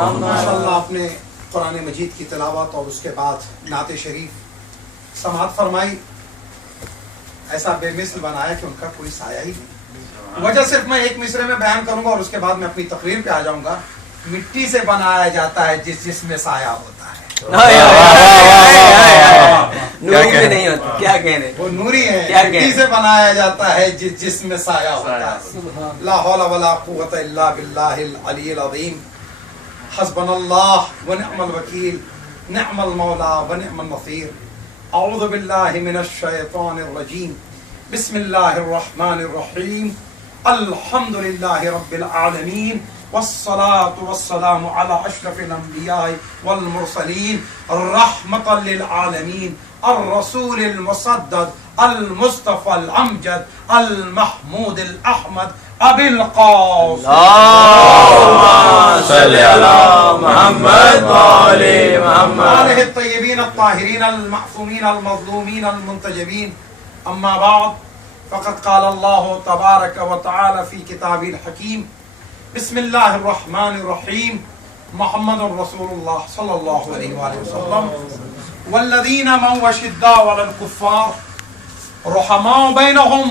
माशाअल्लाह आपने कुरान मजीद की तिलावत और उसके बाद नाते शरीफ समाअत फरमाई, ऐसा बेमिसल बनाया कि उनका कोई साया ही नहीं। वजह सिर्फ मैं एक मिसरे में बयान करूंगा और उसके बाद मैं अपनी तकरीर पे आ जाऊंगा। मिट्टी से बनाया जाता है जिसमें साया होता है, नूरी में नहीं होता। क्या कहने, वो नूरी है। मिट्टी से बनाया जाता है जिसमें साया होता है। ला हौला वला कुव्वता इल्ला बिल्लाहिल अलिय्यिल अज़ीम। हस्बनल्लाह व निअमल वकील, निअमल मौला व निअमन नसीर। अऊज़ु बिल्लाहि मिनश शैतानिर रजीम। बिस्मिल्लाहिर रहमानिर रहीम। अल्हम्दुलिल्लाहि रब्बिल आलमीन वस्सलातु वस्सलामु अला अशरफिल अंबिया'i वल मुरसलीन रहमतल लिल आलमीन अर रसूलिल मुसद्दद अल मुस्तफा अल अमजद अल महमूद अल अहमद अबिल क़ासिम सल्ली अला मुहम्मद व आले मुहम्मद आलिहि तय्यबीन अत्ताहिरीन अल मअसूमीन अल मज़लूमीन अल मुंतजबीन। अम्मा बाद फ़क़द क़ाल अल्लाहु तबारक व तआला फ़ी किताबिल हकीम। बिस्मिल्लाहिर रहमानिर रहीम। मुहम्मदुर रसूलुल्लाह सल्लल्लाहु अलैहि वसल्लम वल्लज़ीना मअहु अशिद्दाउ अलल कुफ़्फ़ार रुहमाउ बैनहुम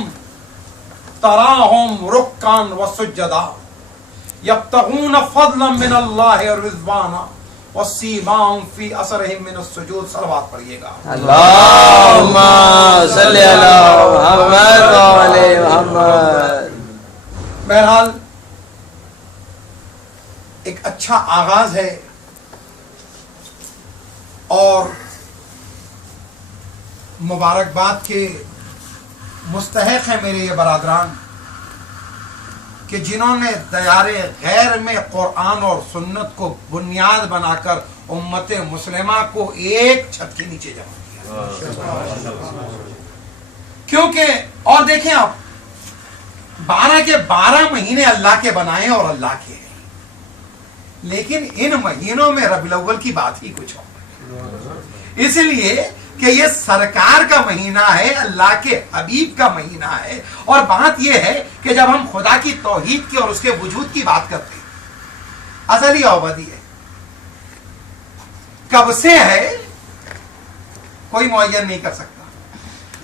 तराहुम रुक्कान व सुज्जदा यब्तगून फज़लन मिनल्लाहि व रिज़वाना वसीमाहुम फ़ी असरिहिम मिनस सुजूद। सलवात पढ़िएगा। अल्लाहुम्मा सल्ली अला मुहम्मद व आले मुहम्मद। बहरहाल एक अच्छा आगाज है और मुबारकबाद के मुस्तहक है मेरे ये बरादरान कि जिन्होंने दयारे गैर में कुरान और सुन्नत को बुनियाद बनाकर उम्मत मुस्लिमा को एक छत के नीचे जमा किया। क्योंकि और देखें आप, 12 के 12 महीने अल्लाह के बनाए और अल्लाह के हैं, लेकिन इन महीनों में रबीउल अव्वल की बात ही कुछ और। इसलिए कि ये सरकार का महीना है, अल्लाह के हबीब का महीना है। और बात यह है कि जब हम खुदा की तौहीद की और उसके वजूद की बात करते हैं, अज़ली अबदी है, कब से है कोई मुअय्यन नहीं कर सकता।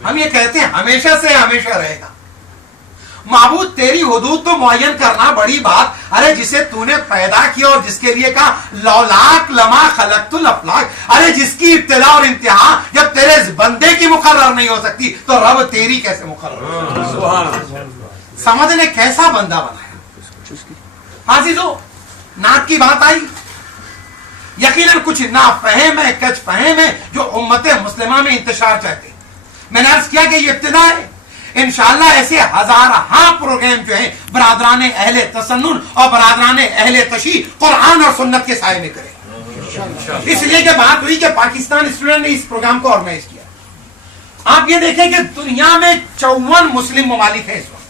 हम ये कहते हैं हमेशा से हमेशा रहेगा। माबूद तेरी हुदूद तो मुअय्यन करना बड़ी बात। अरे जिसे तूने पैदा किया और जिसके लिए कहा लौलाक लमा खलक़तुल अफ़लाक, अरे जिसकी इब्तिदा और इंतहा जब तेरे बंदे की मुकर्रर नहीं हो सकती तो रब तेरी कैसे मुकर्रर। समझने कैसा बंदा बनाया। आज़ीज़ो, नात की बात आई, यकीनन कुछ ना फहम है, कच फहम है जो उम्मत मुस्लिमा में इंतशार चाहते। मैंने अर्ज किया कि ये इब्तिदा है, इंशाअल्लाह ऐसे हजारा प्रोग्राम जो है बरादराने अहले तसन्नुन और बरादराने अहले तशी कुरान और सुन्नत के साए में करें। इसलिए कि बात हुई कि पाकिस्तान स्टूडेंट ने इस प्रोग्राम को ऑर्गेनाइज किया। आप ये देखें कि दुनिया में 54 मुस्लिम ममालिक है इस वक्त,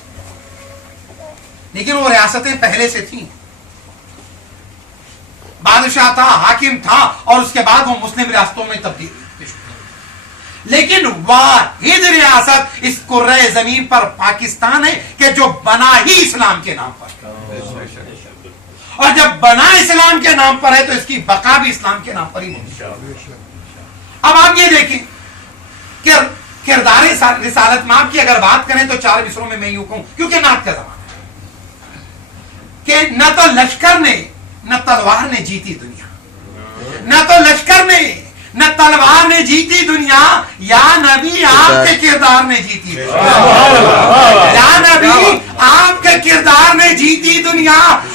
लेकिन वो रियासतें पहले से थी। बादशाह था, हाकिम था और उसके बाद वो मुस्लिम रियासतों में तब्दील। लेकिन वाहिद रियासत इस कुर्रे जमीन पर पाकिस्तान है कि जो बना ही इस्लाम के नाम पर, और जब बना इस्लाम के नाम पर है तो इसकी बका भी इस्लाम के नाम पर ही होगी। अब आप ये देखें कि किरदार रिसालत में आपकी अगर बात करें तो 4 मिसरों में मैं यूं कहूं, क्योंकि नात का जमाना है कि न तो लश्कर ने न तलवार ने जीती दुनिया, न तो लश्कर ने न तलवार ने जीती दुनिया, या नबी आपके किरदार ने जीती दुनिया। या नबी आपके किरदार ने जीती दुनिया।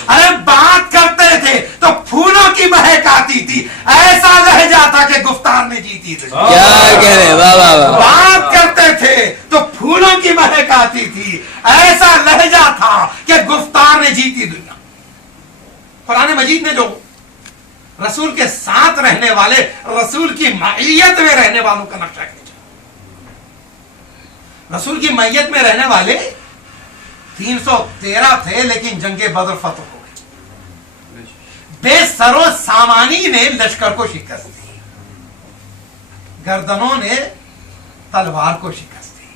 अरे बात करते थे तो फूलों की महक आती थी, ऐसा लहजा था कि गुफ्तार ने जीती दुनिया। क्या कह रहे, वाह वाह वाह। बात करते थे तो फूलों की महक आती थी, ऐसा लहजा था कि गुफ्तार ने जीती दुनिया। कुरान मजीद ने जो रसूल के साथ रहने वाले, रसूल की मईयत में रहने वालों का नक्शा खींचा। रसूल की मईयत में रहने वाले 313 थे, लेकिन जंगे बदर फतह हो गई। बेसरो सामानी ने लश्कर को शिकस्त दी, गर्दनों ने तलवार को शिकस्त दी,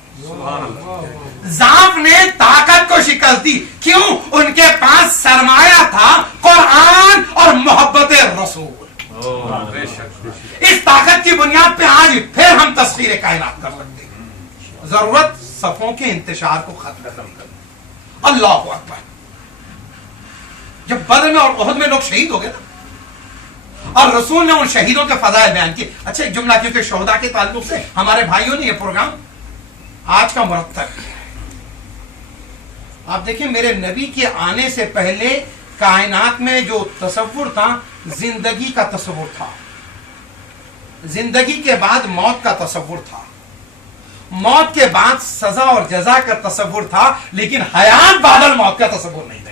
जाफ ने ताकत को शिकस्त दी। क्यों? उनके पास सरमाया था कुरान और मोहब्बत इस ताकत की बुनियाद पे आज फिर हम तस्वीर कायनात कर सकते हैं। जरूरत सफों के इंतशार को खत्म करना। अल्लाह अकबर। जब बदर में और उहद में लोग शहीद हो गए ना, और रसूल ने उन शहीदों के फजाइल बयान किए। अच्छा, एक जुमला, क्योंकि शोहदा के ताल्लुक से हमारे भाइयों ने यह प्रोग्राम आज का मुरत्तब किया है। आप देखिए, मेरे नबी के आने से पहले कायनात में जो तसव्वुर था, जिंदगी का तसव्वुर था। जिंदगी के बाद मौत का तसव्वुर था। मौत के बाद सजा और जजा का तसव्वुर था, लेकिन हयात बादल मौत का तसव्वुर नहीं था।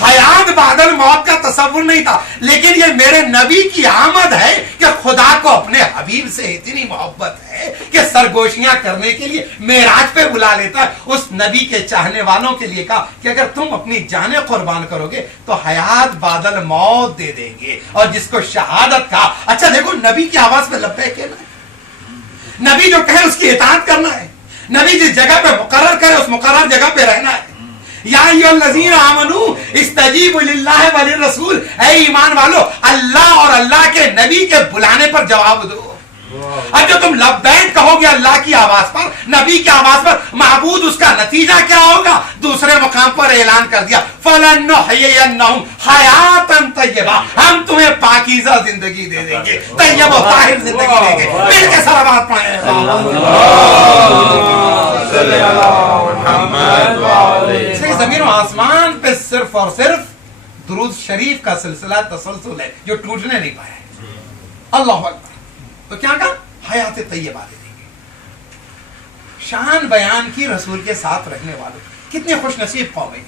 हयात बादल मौत का तसव्वुर नहीं था। लेकिन ये मेरे नबी की आमद है कि खुदा को अपने हबीब से इतनी मोहब्बत है कि सरगोशियां करने के लिए मेराज पे बुला लेता है। उस नबी के चाहने वालों के लिए कहा कि अगर तुम अपनी जाने कुर्बान करोगे तो हयात बादल मौत दे देंगे, और जिसको शहादत कहा। अच्छा देखो, नबी की आवाज पे लब्बैक कहना है, नबी जो कहे उसकी इताअत करना है, नबी जिस जगह पे मुकर्रर करे उस मुकर्रर जगह पे रहना है। या अय्युहल्लज़ीना आमनू इस्तजीबू लिल्लाहि व लिर्रसूल, ऐ ईमान वालो, अल्लाह और अल्लाह के नबी के बुलाने पर जवाब दो। अब जो तुम लब्बैक कहोगे अल्लाह की आवाज पर, नबी की आवाज पर, महबूद, उसका नतीजा क्या होगा? दूसरे मुकाम पर ऐलान कर दिया, फलनुहयियन्नहुम हयातन तय्यबा, हम तुम्हें पाकीज़ा जिंदगी दे देंगे, तय्यब और ताहिर जिंदगी देंगे। मिलके सलावत पढ़ें। ज़मीन और आसमान पे सिर्फ और सिर्फ दुरूद शरीफ का सिलसिला तसलसल है जो टूटने नहीं पाया। अल्लाह अकबर। तो क्या कहा? हयात तय्यबा दे देंगे। शान बयान की रसूल के साथ रहने वालों, कितने खुश नसीब कौम है।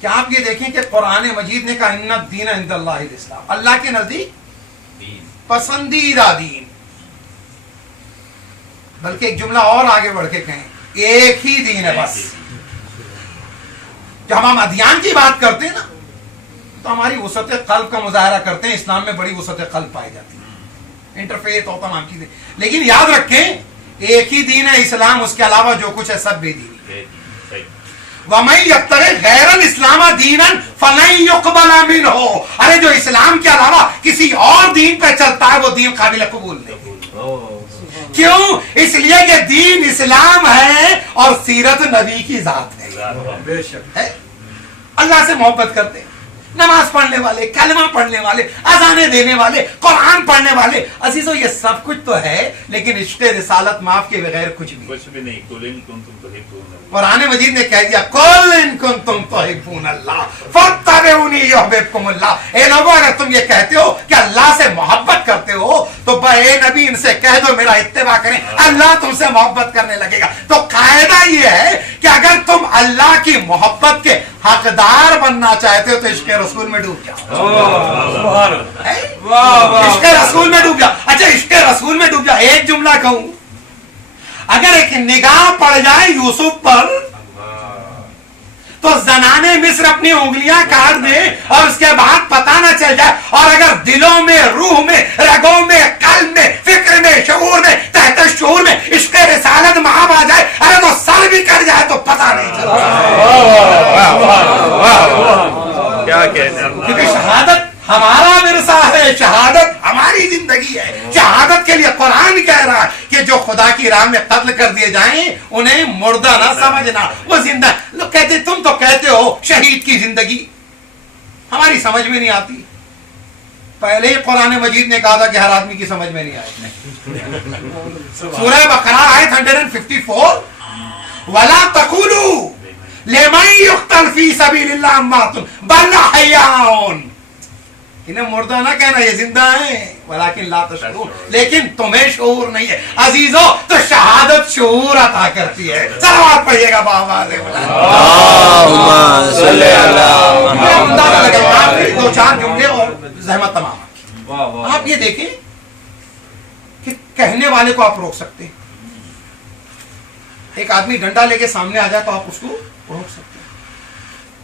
क्या आप ये देखें कि कुरान मजीद ने कहा इन्ना दीन इंदल्लाहिल इस्लाम, अल्लाह के नजदीक पसंदीदा दीन। बल्कि एक जुमला और आगे बढ़ के कहें, एक ही दीन है बस। जब हम अध्ययन की बात करते हैं ना, तो हमारी वसत कल्ब का मुजाहरा करते हैं। इस्लाम में बड़ी वसत कल्ब पाई जाती है, इंटरफेथ और तमाम चीजें। लेकिन याद रखें, एक ही दीन है इस्लाम, उसके अलावा जो कुछ है सब बेदीनी। वमन यब्तग़ी गैरल इस्लाम दीनन फलन युक़बल मिन्हु, अरे जो इस्लाम के अलावा किसी और दीन पे चलता है वो दीन काबिल कबूल नहीं। क्यों? इसलिए कि दीन इस्लाम है और सीरत नबी की जात है। अल्लाह से मोहब्बत करते हैं, नमाज पढ़ने वाले, कलमा पढ़ने वाले, अजाने देने वाले, कुरान पढ़ने वाले। अजीजों, ये सब कुछ तो है, लेकिन इश्क़े रिसालत माफ के बगैर कुछ भी नहीं। कुरान मजीद ने कह दिया, कुल इन कुंतुम तुहिब्बूनल्लाह फत्तबिऊनी युहब्बुकुमुल्लाह। ए लोगों, अगर तुम ये कहते हो कि अल्लाह से मोहब्बत करते हो तो ए नबी, इनसे कह दो मेरा इत्तिबा करें, अल्लाह तुमसे मोहब्बत करने लगेगा। तो कायदा ये है कि अगर तुम अल्लाह की मोहब्बत के हकदार बनना चाहते हो तो इश्क़े रसूल में डूब जाओ। इश्क़े रसूल में डूब जाओ। अच्छा, इश्क़े रसूल में डूब जाओ। एक जुमला कहूं, अगर एक निगाह पड़ जाए यूसुफ पर तो जनाने मिस्र अपनी उंगलियां काट दे और उसके बाद पता ना चल जाए। और अगर दिलों में, रूह में, रगों में, कल्ब में, फिक्र में, शऊर में, तहत शऊर में इश्क़े रिसालत महाब आ जाए, अरे तो सर भी कट जाए तो पता नहीं चलता। क्या कहते हैं? क्योंकि शहादत हमारा विरसा है, शहादत हमारी जिंदगी है। शहादत के लिए कुरान कह रहा है कि जो खुदा की राह में कत्ल कर दिए जाएं उन्हें मुर्दा ना समझना, वो जिंदा। लोग कहते, तुम तो कहते हो शहीद की जिंदगी, हमारी समझ में नहीं आती। पहले ही कुरान मजीद ने कहा था कि हर आदमी की समझ में नहीं आए। सूरह बकरा आयत 154, वला तकुलू लिमन युक्तल फी सबीलिल्लाह अम्वातुन बल अहयाउन, इन्हें मुर्दा ना कहना, ये जिंदा है, वलाकिन ला तशऊरून, लेकिन तुम्हें शऊर नहीं है। अजीजों, तो शहादत शऊर अता करती है। सलावत पढ़िएगा बाबा से। दो चार जुमले और ज़हमत तमाम। आप ये देखें कि कहने वाले को आप रोक सकते हैं। एक आदमी डंडा लेके सामने आ जाए तो आप उसको रोक सकते हैं।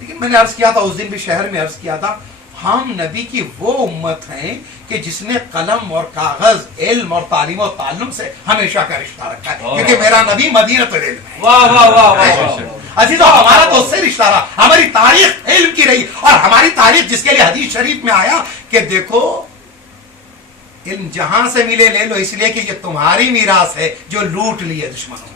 लेकिन मैंने अर्ज किया था, उस दिन भी शहर में अर्ज किया था, हम नबी की वो उम्मत हैं कि जिसने कलम और कागज, इल्म और तालीम और ताल्लुम से हमेशा का रिश्ता रखा है, क्योंकि मेरा नबी मदीनतुल इल्म है। अजीजों, हमारा तो उससे रिश्ता रहा, हमारी तारीख इल्म की रही, और हमारी तारीख जिसके लिए हदीस शरीफ में आया कि देखो इल्म जहां से मिले ले लो, इसलिए कि ये तुम्हारी मीरास है जो लूट लिए दुश्मनों।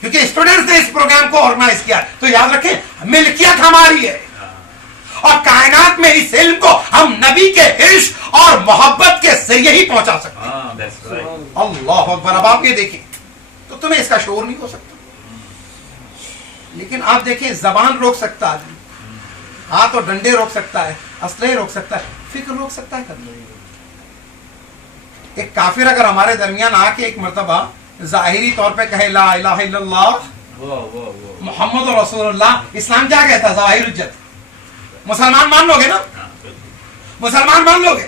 क्योंकि स्टूडेंट्स ने इस प्रोग्राम को ऑर्गेनाइज किया, तो याद रखें मिल्कियत हमारी है, और कायनात में इस इल्म को हम नबी के इश्क और मोहब्बत के जरिए ही पहुंचा सकते हैं। अल्लाह अकबर। अब आप ये देखें तो तुम्हें इसका शोर नहीं हो सकता, लेकिन आप देखें जबान रोक सकता है, हाथ और डंडे रोक सकता है, असलहे रोक सकता है, फिक्र रोक सकता है कभी। एक काफिर अगर हमारे दरमियान आके एक मर्तबा जाहिरी तौर पे कहे ला इलाहा इल्लल्लाह मोहम्मद रसूलुल्लाह, इस्लाम क्या कहता है? ज़ाहिर इज्जत। मुसलमान मान लोगे ना? मुसलमान मान लोगे?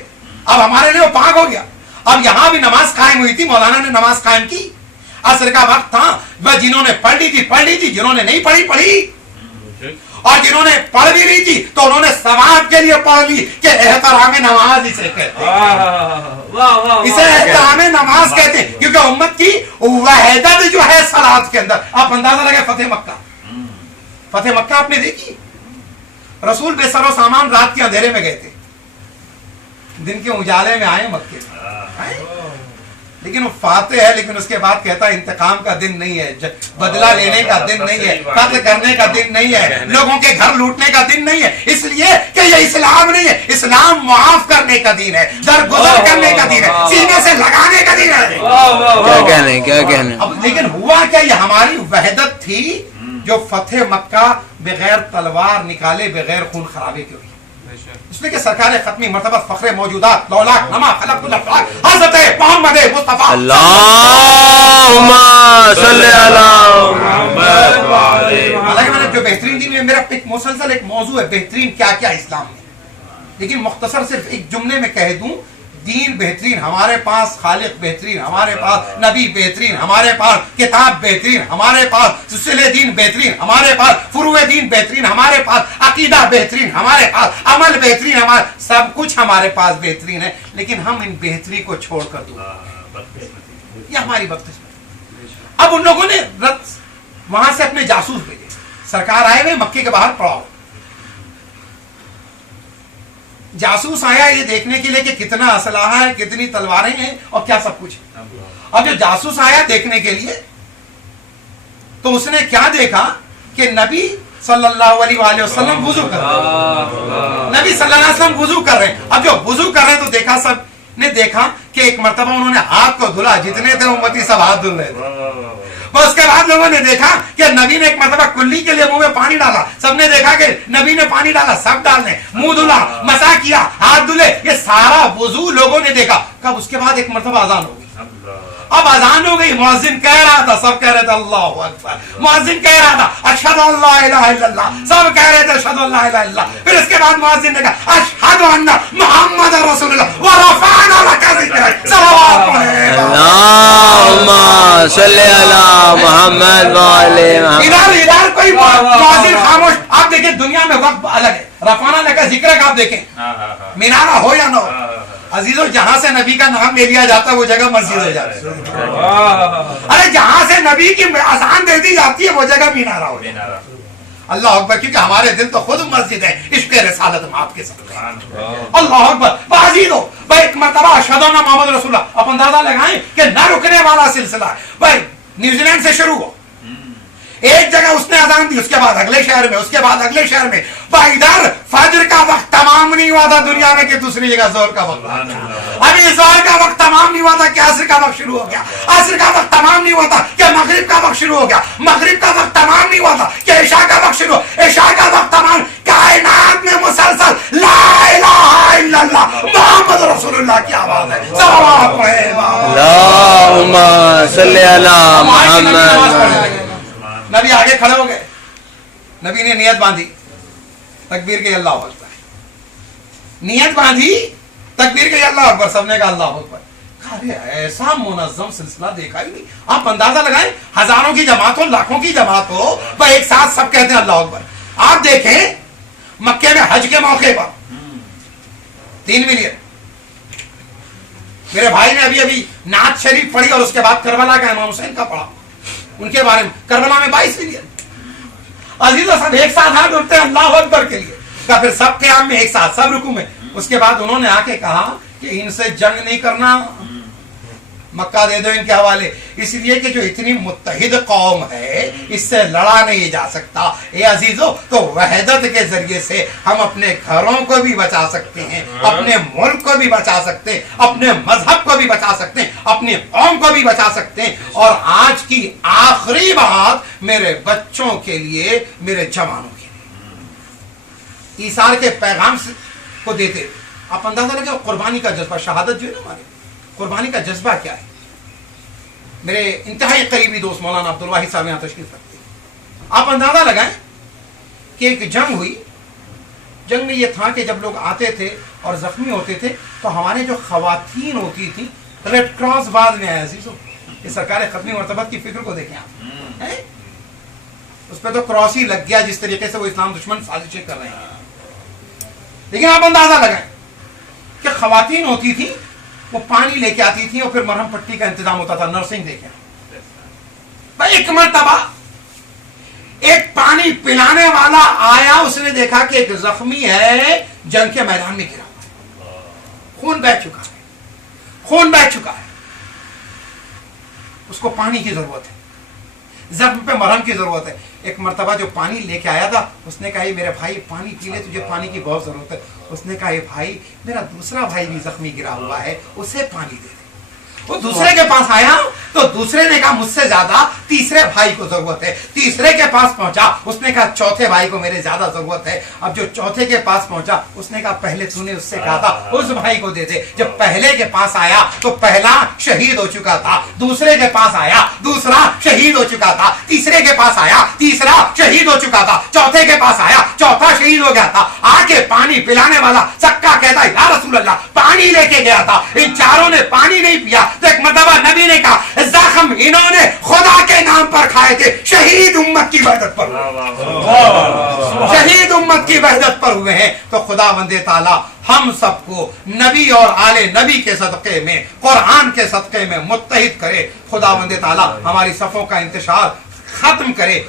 अब हमारे लिए वो पाक हो गया। अब यहां भी नमाज कायम हुई थी, मौलाना ने नमाज कायम की, असर का वक्त था, वह जिन्होंने पढ़ ली थी, जिन्होंने नहीं पढ़ी पढ़ी, और जिन्होंने पढ़ भी ली थी तो उन्होंने सवाब के लिए पढ़ ली कि एहतराम नमाज इसे कहते हैं, इसे एहतराम नमाज कहते हैं, क्योंकि उम्मत की वहदत जो है सलात के अंदर। आप अंदाजा लगे फतेह मक्का आपने देखी? रसूल बेसरो सामान रात के अंधेरे में गए थे, दिन के उजाले में आए मक्के में, लेकिन वो फाते है, लेकिन उसके बाद कहता है इंतकाम का दिन नहीं है, बदला लेने का दिन नहीं है, कत्ल करने का दिन नहीं है, लोगों के घर लूटने का दिन नहीं है, इसलिए कि ये इस्लाम नहीं है, इस्लाम माफ करने का दिन है, दरगुजर करने का दिन है, सीने से लगाने का दिन है। क्या कहने। अब लेकिन हुआ क्या, ये हमारी वहदत थी जो फतेह मक्का बगैर तलवार निकाले, बगैर खून खराबे के हुई, इसलिए कि सरकार खत्मी मर्तबा फखरे मौजूदात लौलाक नमा खलक़ुल अफ़लाक हज़रत मोहम्मद मुस्तफ़ा अल्लाहुम्मा सल्ली अला मुहम्मद व आले। हालांकि मैंने जो बेहतरीन दिन में मेरा एक मुसलसल एक मौजू है बेहतरीन क्या क्या इस्लाम में, लेकिन मुख्तसर सिर्फ एक जुमले में कह दूं, दीन बेहतरीन, हमारे पास खालिक बेहतरीन, हमारे पास नबी बेहतरीन, हमारे पास किताब बेहतरीन, हमारे पास सिलसिले दीन बेहतरीन, हमारे पास फुरूए दीन बेहतरीन, हमारे पास अकीदा बेहतरीन, हमारे पास अमल बेहतरीन, हमारा सब कुछ हमारे पास बेहतरीन है, लेकिन हम इन बेहतरी को छोड़कर दूर, ये हमारी बदकिस्मती। अब उन लोगों ने रत वहां से अपने जासूस भेजे, सरकार आए हुए मक्के के बाहर पड़ाओ, जासूस आया ये देखने के लिए कि कितना असलाहा है, कितनी तलवारें हैं और क्या सब कुछ है। अब जो जासूस आया देखने के लिए तो उसने क्या देखा कि नबी सल्लल्लाहु अलैहि वसल्लम वुजू कर रहे हैं, नबी सल्लल्लाहु अलैहि वसल्लम वुजू कर रहे हैं। अब जो वुजू कर रहे हैं तो देखा, सब ने देखा कि एक मर्तबा उन्होंने हाथ को धुला, जितने थे उम्मती सब हाथ धुल रहे थे। उसके बाद लोगों ने देखा कि नबी ने एक मर्तबा कुल्ली के लिए मुंह में पानी डाला, सबने देखा कि नबी ने पानी डाला, सब डालने, मुंह धुला, मसा किया, हाथ धुले, ये सारा वुजू लोगों ने देखा। कब? उसके बाद एक मर्तबा अजान हो गई। अब अजान हो गई, मुअज्जिन कह रहा था, सब कह रहे थे अल्लाहु अकबर, मुअज्जिन कह रहा था अशहदु अल्ला इलाहा इल्लल्लाह, सब कह रहे थे अशहदु अल्ला इलाहा इल्लल्लाह। फिर इसके बाद मुअज्जिन ने कहा अशहदु अन्ना मुहम्मद रसूलुल्लाह व रफअना लका ज़िक्रक, सल्लल्लाहु अलैहि अल्लाहुम्मा सल्ली अला मुहम्मद व आले मुहम्मद। इधर कोई मुअज्जिन खामोश। आप देखें दुनिया में वक्त अलग है, रफाना लका ज़िक्रक आप देखें, मीनारा हो या ना हो, अजीजों जहां से नबी का नाम ले लिया जाता है वो जगह मस्जिद हो जाती है। अरे जहां से नबी की अजान दे दी जाती है वो जगह मीनारा हो जाती है। अल्लाह अकबर, क्योंकि हमारे दिल तो खुद मस्जिद है, इश्क़ रिसालत में आपके साथ। अल्लाह अकबर। अजीजों भाई एक मर्तबा अशहदु अन्ना मुहम्मद रसूलुल्लाह, आप अंदाजा लगाएं कि न रुकने वाला सिलसिला है। भाई न्यूजीलैंड से शुरू हो, एक जगह उसने अजान दी, उसके बाद अगले शहर में, उसके बाद अगले शहर में। भाई इधर फजर का वक्त तमाम नहीं हुआ था दुनिया में कि दूसरी जगह जोर का वक्त, अभी जोर का वक्त तमाम नहीं हुआ था कि असर का वक्त शुरू हो गया, असर का वक्त तमाम नहीं हुआ था कि मगरिब का वक्त शुरू हो गया, मगरिब का वक्त तमाम नहीं हुआ था कि इशा का वक्त शुरू, इशा का वक्त तमाम। कायनात में मुसलसल ला इलाहा इल्लल्लाह मुहम्मद रसूलुल्लाह की आवाज है। अल्लाहुम्मा सल्ली अला मुहम्मद। नबी आगे खड़े हो गए, नबी ने नियत बांधी, तकबीर के अल्लाह अकबर, नियत बांधी, तकबीर के अल्लाह अकबर, सबने कहा अल्लाह अकबर। अरे ऐसा मुनज़्ज़म सिलसिला देखा ही नहीं। आप अंदाजा लगाएं, हजारों की जमात हो, लाखों की जमात हो, वह एक साथ सब कहते हैं अल्लाह अकबर। आप देखें मक्के में हज के मौके पर 3 मिलियन, मेरे भाई ने अभी अभी नात शरीफ पढ़ी और उसके बाद करबला का इमाम हुसैन का पढ़ा, उनके बारे में करबला में 22 मिलियन अजीजों, सब एक साथ हाथ उठते हैं अल्लाह अकबर के लिए, का फिर सब क़याम में एक साथ, सब रुकू में। उसके बाद उन्होंने आके कहा कि इनसे जंग नहीं करना, मक्का दे दो इनके हवाले, इसलिए कि जो इतनी मुत्तहिद कौम है इससे लड़ा नहीं जा सकता। ए अजीजों, तो वहदत के जरिए से हम अपने घरों को भी बचा सकते हैं, अपने मुल्क को भी बचा सकते हैं, अपने मजहब को भी बचा सकते हैं, अपनी कौम को भी बचा सकते हैं। और आज की आखिरी बात मेरे बच्चों के लिए, मेरे जवानों के लिए ईसार के पैगाम को देते। आप अंदाजा लगे कुर्बानी का जज्बा, शहादत जो है ना हमारे, कुर्बानी का जज्बा क्या है। मेरे इंतहाई करीबी दोस्त मौलाना अब्दुल वाहिद साहब यहाँ तशरीफ रखते हैं। आप अंदाजा लगाएं कि एक जंग हुई, जंग में ये था कि जब लोग आते थे और जख्मी होते थे तो हमारे जो खवातीन होती थी, रेड क्रॉस बाद में आया अजीजों, ये सरकार खत्मी मरतबत की फिक्र को देखें आप, हैं? उस पर तो क्रॉस ही लग गया जिस तरीके से वो इस्लाम दुश्मन साजिशें कर रहे हैं। लेकिन आप अंदाजा लगाएं कि खवातीन होती थी, वो पानी लेके आती थी और फिर मरहम पट्टी का इंतजाम होता था, नर्सिंग देके। भाई एक मरतबा एक पानी पिलाने वाला आया, उसने देखा कि एक जख्मी है, जंग के मैदान में गिरा हुआ है, खून बह चुका है, खून बह चुका है, उसको पानी की जरूरत है, जख्म पे मरहम की जरूरत है। एक मरतबा जो पानी लेके आया था, उसने कहा मेरे भाई पानी पी ले, तुझे पानी की बहुत जरूरत है। उसने कहा भाई मेरा दूसरा भाई भी जख्मी गिरा हुआ है, उसे पानी दे दे। वो दूसरे के पास आया तो दूसरे ने कहा मुझसे ज्यादा तीसरे भाई को जरूरत है। तीसरे के पास पहुंचा, उसने कहा चौथे भाई को मेरे ज्यादा जरूरत है। अब जो चौथे के पास पहुंचा, उसने कहा पहले तूने उससे कहा था उस भाई को दे दे। जब पहले के पास आया तो पहला शहीद हो चुका था, दूसरे के पास आया दूसरा शहीद हो चुका था, तीसरे के पास आया तीसरा शहीद हो चुका था, चौथे के पास आया चौथा शहीद हो गया था। आके पानी पिलाने वाला सक्का कहता है या रसूल अल्लाह, पानी लेके गया था, इन चारों ने पानी नहीं पिया। तो एक मरतबा नबी ने कहा जख्म इन्होंने खुदा के नाम पर खाए थे, शहीद उम्मत की वहदत पर, शहीद उम्मत की वहदत पर हुए हैं। तो खुदा वंदे ताला हम सबको नबी और आले नबी के सदक़े में, कुरान के सदक़े में मुत्तहिद करे। खुदा वंदे ताला हमारी सफ़ों का इंतशार खत्म करे।